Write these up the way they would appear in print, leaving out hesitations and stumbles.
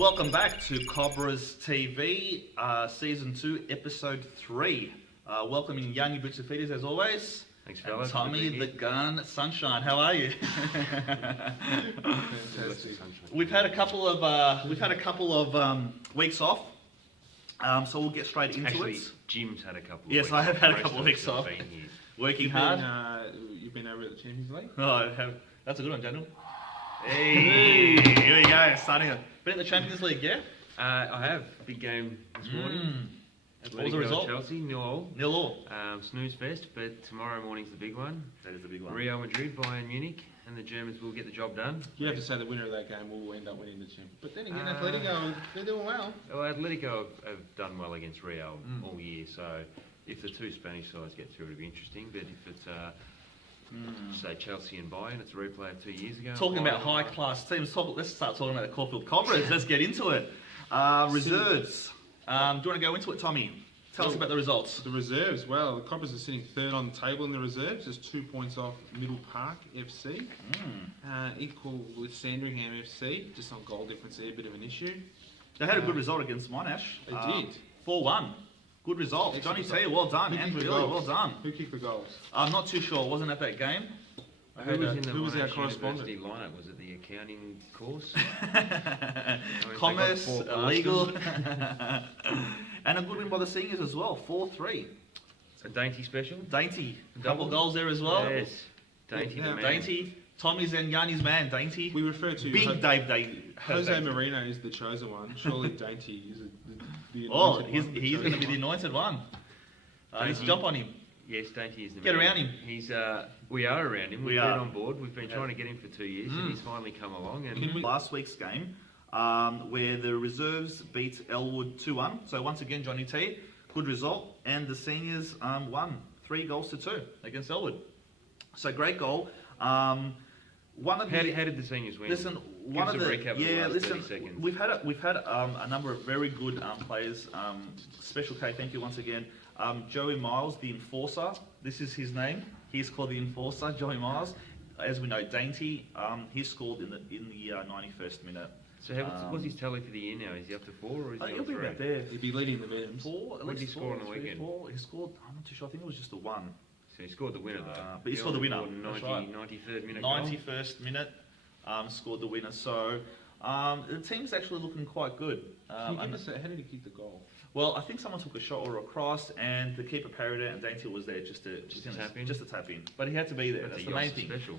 welcome back to Cobras TV, Season 2, Episode 3. Welcoming Yanni Butchafidis as always. Thanks, fellas. Tommy the Gun Sunshine. How are you? We've had a couple of weeks off, so we'll get straight into it. Jim's had a couple. Of yes, weeks I have off. had a couple of weeks off. Working hard. You've been over at the Champions League? Oh, I have. That's a good one, Daniel. Hey, here we go. Starting. Been in the Champions League, yeah? I have. Big game this morning. What was the result? Chelsea, 0-0. 0-0. Snooze fest, but tomorrow morning's the big one. That is the big one. Real Madrid, Bayern Munich, and the Germans will get the job done. You have to say the winner of that game will end up winning the Champions. But then again, Atletico, they're doing well. Well, Atletico have done well against Real all year, so if the two Spanish sides get through, it'll be interesting. But if it's say Chelsea and Bayern, it's a replay of 2 years ago. Talking about high-class teams, let's start talking about the Caulfield Cobras. Let's get into it. Reserves. Do you want to go into it, Tommy? Tell us about the results. The reserves, well, the Cobras are sitting third on the table in the reserves, just 2 points off Middle Park FC. Equal with Sandringham FC, just on goal difference there, a bit of an issue. They had a good result against Monash. They did. 4-1. Good result. Johnny T, well done. Andrew Billy, well done. Who kicked the goals? I'm not too sure. I wasn't at that game. Who was our Monash correspondent? University lineup? Was it the accounting course? Commerce, legal. And a good win by the seniors as well. 4-3. A dainty special? Dainty. A couple of goals there as well. Yes. Dainty, the man. Dainty. Tommy's and Yanni's man, Dainty. We refer to Big Dave. Jose Marino is the chosen one. Surely Dainty is the he's going to be the anointed one. Let's jump on him. Yes, Dainty is the man. Get around him. He's we are around him. We've been on board. We've been trying to get him for 2 years, and he's finally come along. And Last week's game, where the reserves beat Elwood 2-1. So once again, Johnny T, good result, and the seniors won 3-2 against Elwood. So great goal. One of how did the seniors win? Listen, Give us a recap of the last 30 seconds. We've had a number of very good players. Special K, thank you once again. Joey Miles, the enforcer. This is his name. He's called the enforcer, Joey Miles. As we know, Dainty, he scored in the 91st minute. So what's his tally for the year now? Is he up to 4 or is he he'll on be 3? about there. He'd be leading the men's. 4. What did he score on the weekend? 4. He scored. I'm not too sure. I think it was just a 1. So he scored the winner though. But he scored the winner. 93rd minute. 91st minute, scored the winner. So the team's actually looking quite good. How did he kick the goal? Well, I think someone took a shot or a cross, and the keeper parried it, and Dainty was there just to tap in. But he had to be there. That's the main thing. Special.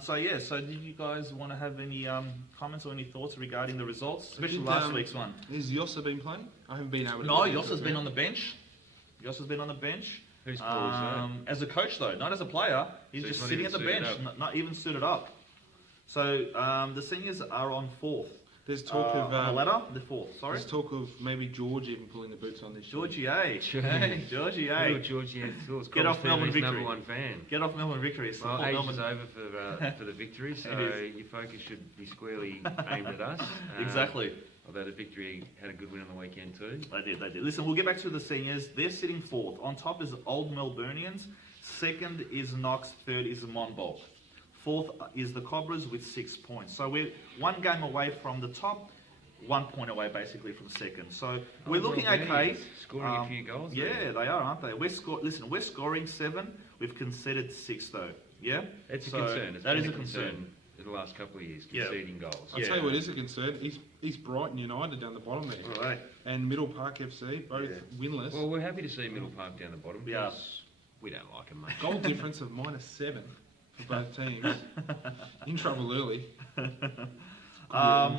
So did you guys want to have any comments or any thoughts regarding the results, especially last week's one? Has Yossa been playing? I haven't been able to. No, Yossa's been on the bench. Who's called that? As a coach though, not as a player. He's just sitting at the bench, not even suited up. So the seniors are on 4th. There's talk of on the ladder. The 4th. Sorry. There's talk of maybe George even pulling the boots on this year. Georgie A. Georgie A. Georgie A. Get off Melbourne Victory. Number 1 fan. Get off Melbourne Victory. Well, age is over for the Victory, so your focus should be squarely aimed at us. Exactly. Although the Victory had a good win on the weekend too. They did. Listen, we'll get back to the seniors. They're sitting 4th. On top is Old Melburnians. 2nd is Knox. 3rd is Monbulk. 4th is the Cobras with 6 points. So we're 1 game away from the top, 1 point away basically from 2nd. So we're looking okay. Scoring a few goals. Yeah, they are, aren't they? We're scoring 7. We've conceded 6 though. Yeah, it's a concern. That is a concern. In the last couple of years, conceding goals. I'll tell you what is a concern. East Brighton United down the bottom there. Right. And Middle Park FC, both winless. Well, we're happy to see Middle Park down the bottom because we don't like them, mate. Goal difference of -7 for both teams. In trouble early.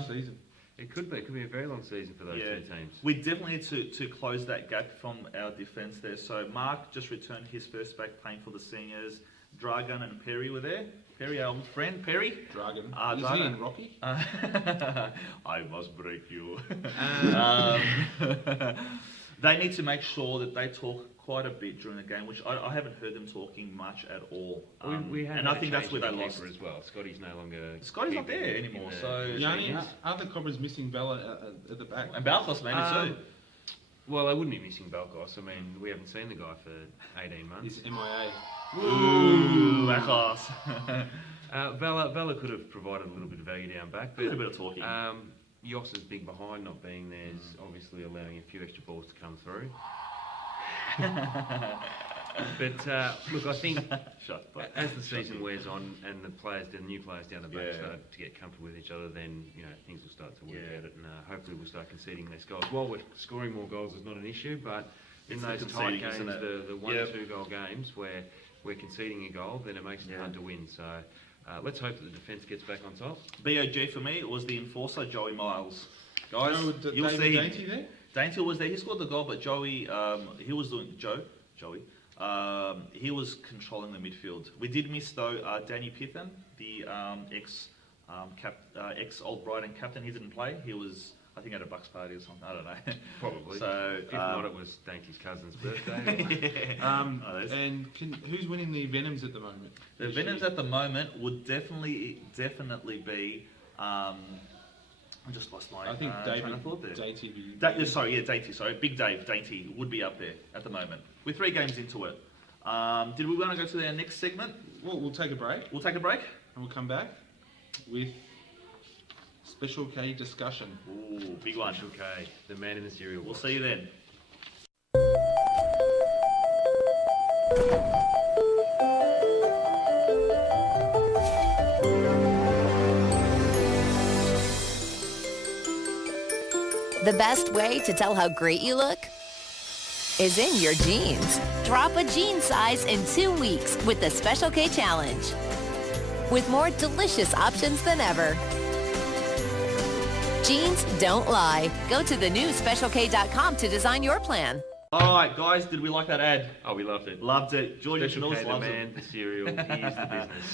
Season. It could be a very long season for those 2 teams. We definitely need to close that gap from our defence there. So Mark just returned his first back playing for the seniors. Dragon and Perry were there. Perry, our old friend, Perry. Dragon. Is Dragon. he in Rocky? I must break you. They need to make sure that they talk quite a bit during the game, which I haven't heard them talking much at all. We and I think that's where they lost as well. Scotty's no longer. Scotty's not there anymore. So Yanni, are the Cobras missing Bella at the back? And Balcos maybe too. Well, they wouldn't be missing Belkos. I mean, we haven't seen the guy for 18 months. He's MIA. Ooh, Belkos. Vela could have provided a little bit of value down back, A but little bit of talking. Yoss is big behind, not being there is obviously allowing a few extra balls to come through. But look, I think as the season wears on and the new players down the back start to get comfortable with each other, then things will start to work out, and hopefully we'll start conceding less goals. While we're scoring more goals is not an issue, but in those tight games, the 1-2 goal games where we're conceding a goal, then it makes it hard to win. So let's hope that the defence gets back on top. BOG for me was the enforcer, Joey Miles. Guys, you'll David see Dainty there? Dainty was there. He scored the goal, but Joey, he was doing Joey. He was controlling the midfield. We did miss though Danny Pithen, the ex Old Brighton captain. He didn't play. He was, I think, at a Bucks party or something. I don't know. Probably. So if not, it was Dainty's cousin's birthday. And who's winning the Venoms at the moment? The Venoms at the moment would definitely be. I just lost my. I think train of thought there. Dainty. Dainty. Sorry, Big Dave Dainty would be up there at the moment. We're 3 games into it. Did we want to go to our next segment? Well, we'll take a break. We'll take a break. And we'll come back with Special K discussion. Ooh, big one. Special K, the man in the cereal We'll box. see you then. The best way to tell how great you look is in your jeans. Drop a jean size in 2 weeks with the Special K Challenge. With more delicious options than ever. Jeans don't lie. Go to the new specialk.com to design your plan. All right, guys, did we like that ad? Oh, we loved it. Loved it. George Special K, Schnoz the loves man, it. the cereal, he is the business.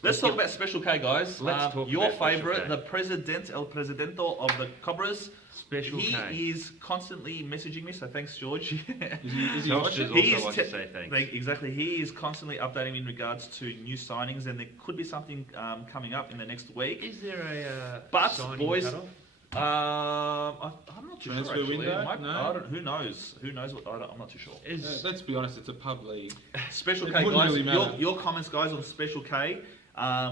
Let's talk about Special K, guys. Let's talk your about Special favourite, K. the El Presidento of the Cobras. Special he K. is constantly messaging me, so thanks, George. Is he Josh watching? is also like to say thanks. Exactly. He is constantly updating me in regards to new signings, and there could be something coming up in the next week. Is there a But, signing boys, cutoff? I'm not too Transfer sure, actually. window? I No? don't, who knows? Who knows? I'm not too sure. Let's be honest, it's a pub league. Special It K, wouldn't guys, really matter. your comments, guys, on Special K.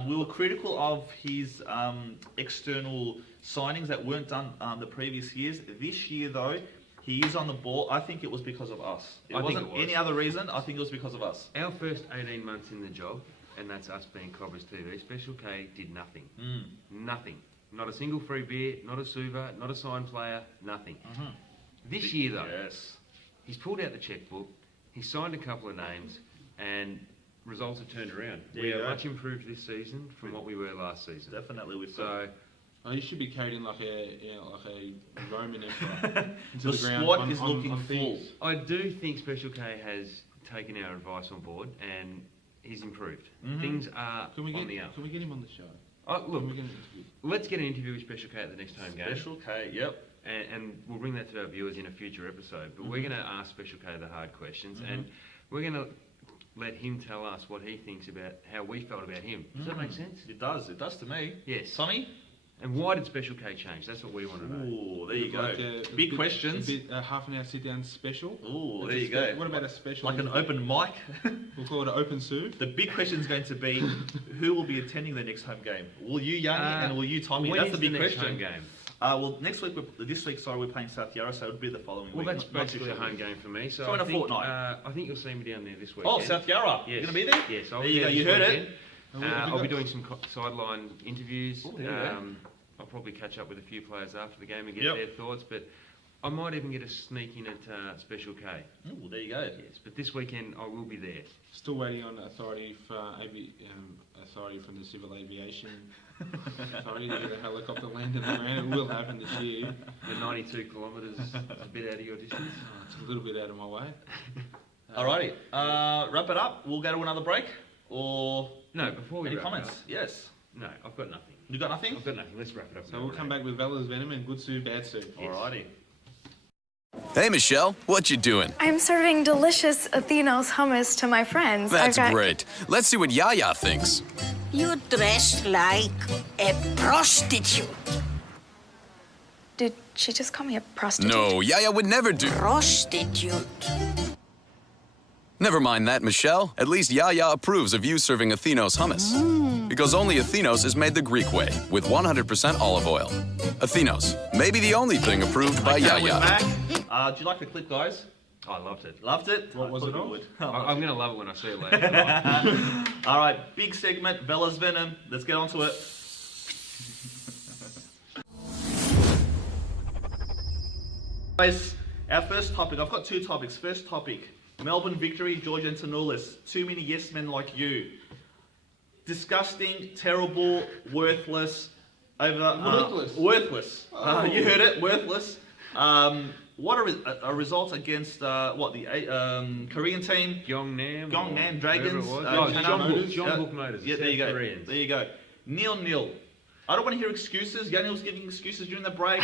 We were critical of his external signings that weren't done the previous years. This year, though, he is on the ball. I think it was because of us. It I think wasn't it was. any other reason. I think it was because of us. Our first 18 months in the job, and that's us being CobrasTV, Special K did nothing. Nothing. Not a single free beer, not a suva, not a signed player, nothing. This year, though, he's pulled out the checkbook, he's signed a couple of names, and results have turned around. We are much improved this season from what we were last season. Definitely, with So, He should be carried in like a Roman emperor into the the ground. squad on- is on- looking on full. things. I do think Special K has taken our advice on board, and he's improved. Things are Can we on the get up. him on the show? Oh, Can look, we get an interview? let's get an interview with Special K at the next home game. Special K, yep. And we'll bring that to our viewers in a future episode. But we're going to ask Special K the hard questions, and we're going to let him tell us what he thinks about how we felt about him. Does that make sense? It does. It does to me. Yes. Tommy? And why did Special K change? That's what we want to know. Ooh, there you go. Like a Big bit- questions. A half an hour sit down special. Ooh, That's there a you go. What about a special? Like an open mic. We'll call it an open soup. The big question is going to be, who will be attending the next home game? Will you, Yanni, and will you, Tommy? When That's is the big next question. home game? Well, this week, we're playing South Yarra, so it would be the following Well, week. that's not too basically a sure. home game for me. So So in I a think, fortnight. I think you'll see me down there this weekend. Oh, South Yarra. Yes. You're going to be there? Yes, I'll There be you there go. You this heard weekend. it. I'll be doing some sideline interviews. Oh, there you go. I'll probably catch up with a few players after the game and get Yep. their thoughts, but I might even get a sneak in at Special K. Ooh, there you go. Yes, but this weekend I will be there. Still waiting on authority for authority from the Civil Aviation Authority to get a helicopter landed around. It will happen this year. The 92 kilometres is a bit out of your distance. It's a little bit out of my way. Alrighty. Wrap it up. We'll go to another break. Or No, before we any wrap comments? it up, Yes. no, I've got nothing. You got nothing? I've got nothing. Let's wrap it up. So we'll come back with Vela's Venom and good soup, bad soup. Alrighty. Hey, Michelle, what you doing? I'm serving delicious Athenos hummus to my friends. That's great. Let's see what Yaya thinks. You dress like a prostitute. Did She just called me a prostitute. No, Yaya would never do. Prostitute. Never mind that, Michelle. At least Yaya approves of you serving Athenos hummus. Because only Athenos is made the Greek way, with 100% olive oil. Athenos, maybe the only thing approved by Okay, we're Yaya. back. Do you like the clip, guys? Oh, I loved it. Loved it? What was I it thought on? you would. I'm going to love it when I see it later. All right, big segment, Bella's Venom. Let's get on to it. Guys, our first topic, I've got two topics. First topic, Melbourne victory, George Antonoulis. Too many yes men like you. Disgusting, terrible, worthless, worthless. You heard it, worthless. What a result against the Korean team? Gyeongnam Dragons. Jeonbuk Motors. Yeah, there you go. Koreans. There you go. 0-0. I don't want to hear excuses. Yanniel's giving excuses during the break.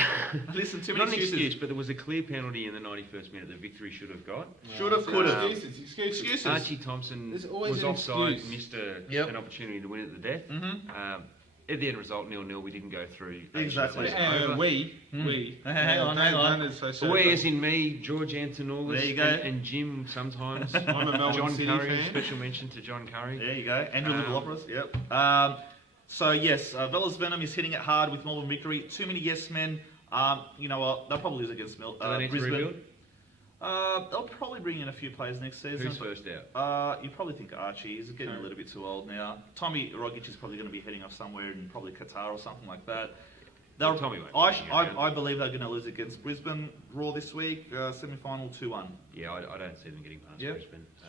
Listen, too many Not an excuses. excuse, but there was a clear penalty in the 91st minute that Victory should have got. Should have, could have. Excuses. Archie Thompson There's always was an offside, excuse. missed Yep. an opportunity to win at the death. At the end result, 0-0. We didn't go through. Exactly. We. Hang on. We, as in me, George Antonoulis, There you go. and Jim sometimes. I'm a Melbourne John City Curry, fan. special mention to John Curry. There you go. Andrew Little Yep. So yes, Vella's Venom is hitting it hard with Melbourne victory. Too many yes men. You know what? They'll probably lose against Do they need to Brisbane. rebuild? They'll probably bring in a few players next season. Who's first out? You probably think Archie. He's getting a little bit too old now. Tommy Rogic is probably going to be heading off somewhere in probably Qatar or something like that. Well, Tommy won't be hanging around. I believe they're going to lose against Brisbane Raw this week. Semi-final 2-1. Yeah, I don't see them getting past Yep.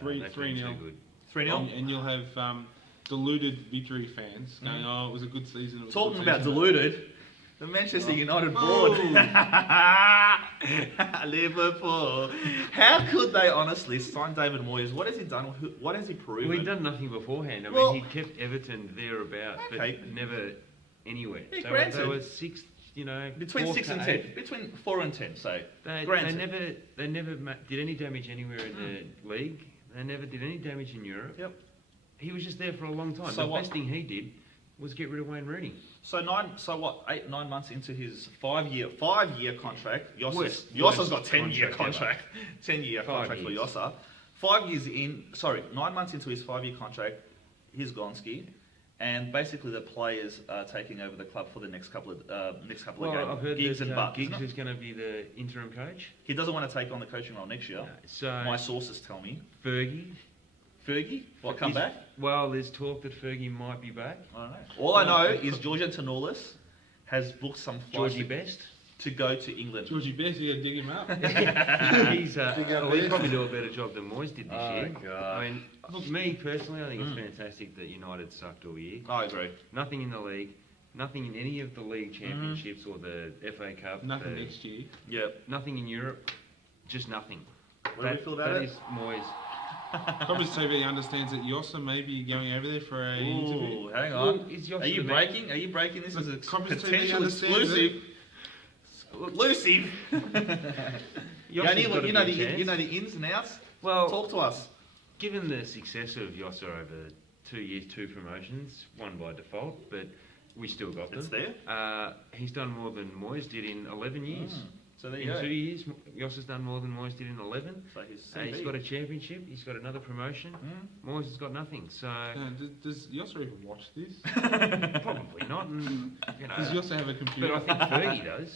Brisbane. They've 3-0. been too good. 3-0. And you'll have deluded Victory fans going, "Oh, it was a good season." It was a Talking good about season." deluded, the Manchester United board. Liverpool. How could they honestly sign David Moyes? What has he done? What has he proven? Well, he'd done nothing beforehand. I Well- mean, he kept Everton thereabouts, but Okay. never anywhere. Yeah, They granted. were sixth, Between fourth 6 and to 10. eighth. Between 4 and 10, say. They Granted. never did any damage anywhere in the league. They never did any damage in Europe. Yep. He was just there for a long time. So the what- best thing he did was get rid of Wayne Rooney. So 8-9 months into his 5-year contract, Yossa's Worst got 10-year contract contract. 10-year 5 contract for years. Yossa. 9 months into his 5-year contract, he's Gonski, and basically the players are taking over the club for the next couple of games. I've heard Gigs that and Butt, Giggs isn't it? is going to be the interim coach. He doesn't want to take on the coaching role next year. So My sources tell me. Fergie, What, come is- back? Well, there's talk that Fergie might be back. I don't know. All I know is George Antonoulis has booked some flights Georgie Best. to go to England. Georgie Best, you got to dig him up. He's Dig up he'd there. probably do a better job than Moyes did this Oh, year. God. I mean, look, me personally, I think it's fantastic that United sucked all year. I agree. Nothing in the league, nothing in any of the league championships or the FA Cup. Nothing the- next year. Yep. Nothing in Europe, just nothing. What do we feel about that it? is Moyes. CobrasTV understands that Yossa may be going over there for an interview. Ooh, hang Well, on. is Yossa Are you the man? breaking? Are you breaking? This is a CobrasTV potential understands exclusive. Exclusive. Yossi's Yanni, gotta you know be a the chance. ins and outs. Well, Talk to us. given the success of Yossa over 2 years, 2 promotions, one by default, but we still got them. It's there. He's done more than Moyes did in 11 years. So there In you go. 2 years, Yossa's done more than Moyes did in 11. So his He's CV. got a championship. He's got another promotion. Moyes has got nothing. So Does Yossa even watch this? probably not. And, Does Yossa have a computer? but I think Fergie does.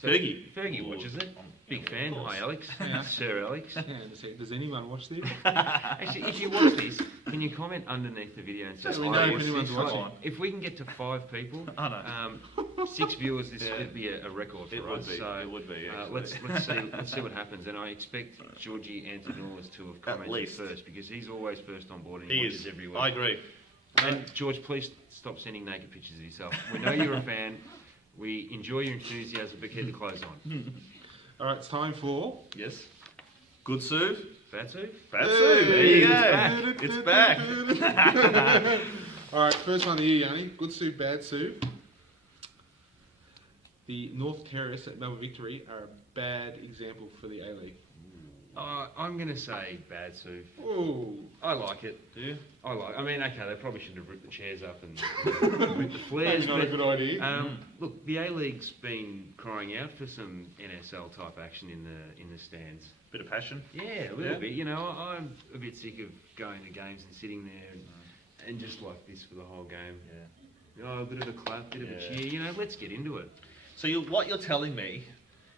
So Fergie? Fergie Ooh, watches it. Big of fan. course. Hi, Alex. Yeah. Sir Alex. Hang on a sec, does anyone watch this? Actually, if you watch this, can you comment underneath the video and say, Just we I know if watch anyone's this, watching. come on. if we can get to 5 people, I know. 6 viewers, this Yeah. would be a record for It would us. be, So it would be, let's actually. let's see what happens. And I expect Georgie Antonoulis to have commented least. first because he's always first on board and He watches is. every week. I agree. And George, please stop sending naked pictures of yourself. We know you're a fan. We enjoy your enthusiasm, but keep the clothes on. All right, it's time for... Yes. Good serve. Fatsu? Fatsu. There you go. It's back. All right, first one here, Yanni. Good soup, bad soup. The North Terrace at Melbourne Victory are a bad example for the A-League. I'm going to say bad, Sue. Oh, I like it. Do you? I mean, okay, they probably shouldn't have ripped the chairs up and ripped the flares. that's not a good idea. Look, the A-League's been crying out for some NSL type action in the stands. Bit of passion. Yeah, a little bit. You know, I'm a bit sick of going to games and sitting there and just like this for the whole game. Yeah. You know, a bit of a clap, bit of a cheer. You know, let's get into it. So what you're telling me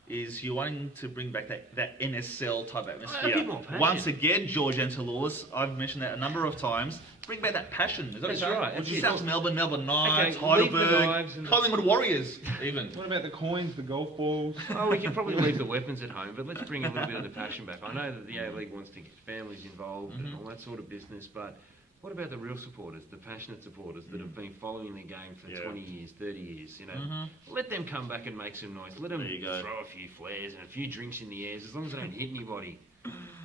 is you're wanting to bring back that NSL type atmosphere. A bit more passion. Once again, George Angeloulis, I've mentioned that a number of times. Bring back that passion. Is that That's what you're right, saying? that's it. South Melbourne, Melbourne Knights, Okay, leave the Heidelberg, knives and the- Collingwood Warriors, even. What about the coins, the golf balls? Oh, we can probably leave the weapons at home, but let's bring a little bit of the passion back. I know that the A-League wants to get families involved and all that sort of business, but what about the real supporters, the passionate supporters that have been following the game for 20 years, 30 years, you know? Let them come back and make some noise. Let them There you go. throw a few flares and a few drinks in the airs, as long as they don't hit anybody.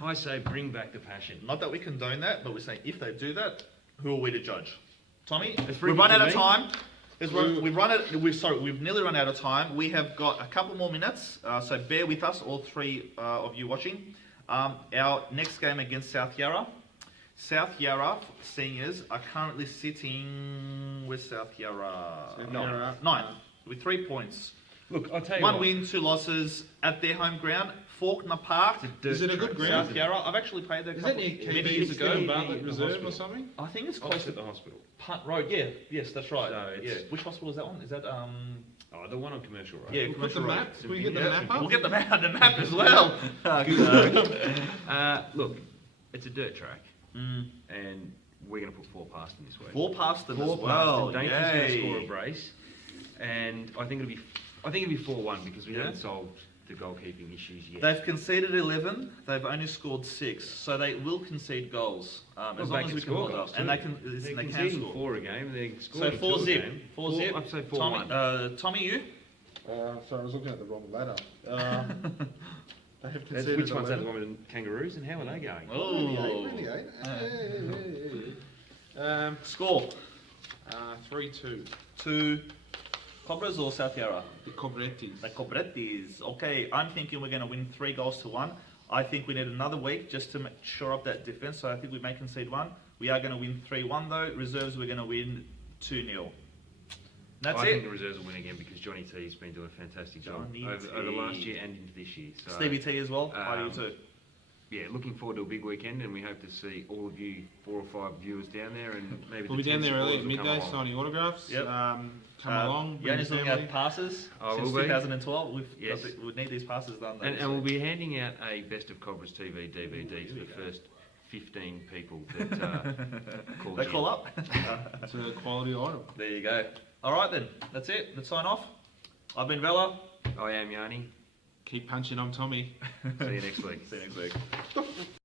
I say bring back the passion. Not that we condone that, but we're saying if they do that, who are we to judge? Tommy, free we've run to out of me. time. We've nearly run out of time. We have got a couple more minutes, so bear with us, all three of you watching. Our next game against South Yarra. South Yarra seniors are currently sitting with South Yarra. Nine, with 3 points. Look, I'll tell you One what. win, 2 losses at their home ground, Faulkner Park. Is it a good ground? South Yarra. I've actually played there Is that near many years KB's ago. Bartlett the Reserve hospital. or something? I think it's close Opposite to the hospital. Punt Road. Yeah, yes, that's right. So it's- yeah. Which hospital is that one? Is that Oh, the one on Commercial Road. Yeah, We'll put Commercial the Road. map. Can we get the Yeah, map up? We'll get the map as well. Look, it's a dirt track, and we're going to put 4 past them this week. 4 past them 4 as past well. them. Dankey's going to Yay. score a brace, and I think it'll be 4-1 because we haven't solved the goalkeeping issues yet. They've conceded 11. They've only scored 6, so they will concede goals as long as we can hold up. And they can, They're they can conceding score. 4 a game. They're So scoring 4 2 a zip. game. 4 zip. I'd say 4-1. Tommy, you? Sorry, I was looking at the wrong ladder. They have That's, conceded which one's that? 11. The one with the kangaroos, and how are they going? Oh. Really, eh? Score 3-2. to Cobras or South Yarra? The Cobrettis. The Cobrettis. Okay, I'm thinking we're going to win 3-1. I think we need another week just to shore up that defence. So I think we may concede 1. We are going to win 3-1 though. Reserves, we're going to win 2-0. That's I it. think the reserves will win again because Johnny T's been doing a fantastic job Johnny over T. last year and into this year. So, Stevie T as well. I do too. Yeah, looking forward to a big weekend, and we hope to see all of you 4 or 5 viewers down there, and maybe We'll the be down 10 there early at supporters will come midday along. signing autographs. Yep. Come along. bring Yanni's your looking at family. passes I since will be. 2012. Yes. We need these passes done. Though, And we'll be handing out a Best of CobrasTV DVD for the first 15 people that call They call up. It's a quality item. There you go. All right then. That's it. Let's sign off. I've been Vela. I am Yanni. Keep punching, I'm Tommy. See you next week. See you next week.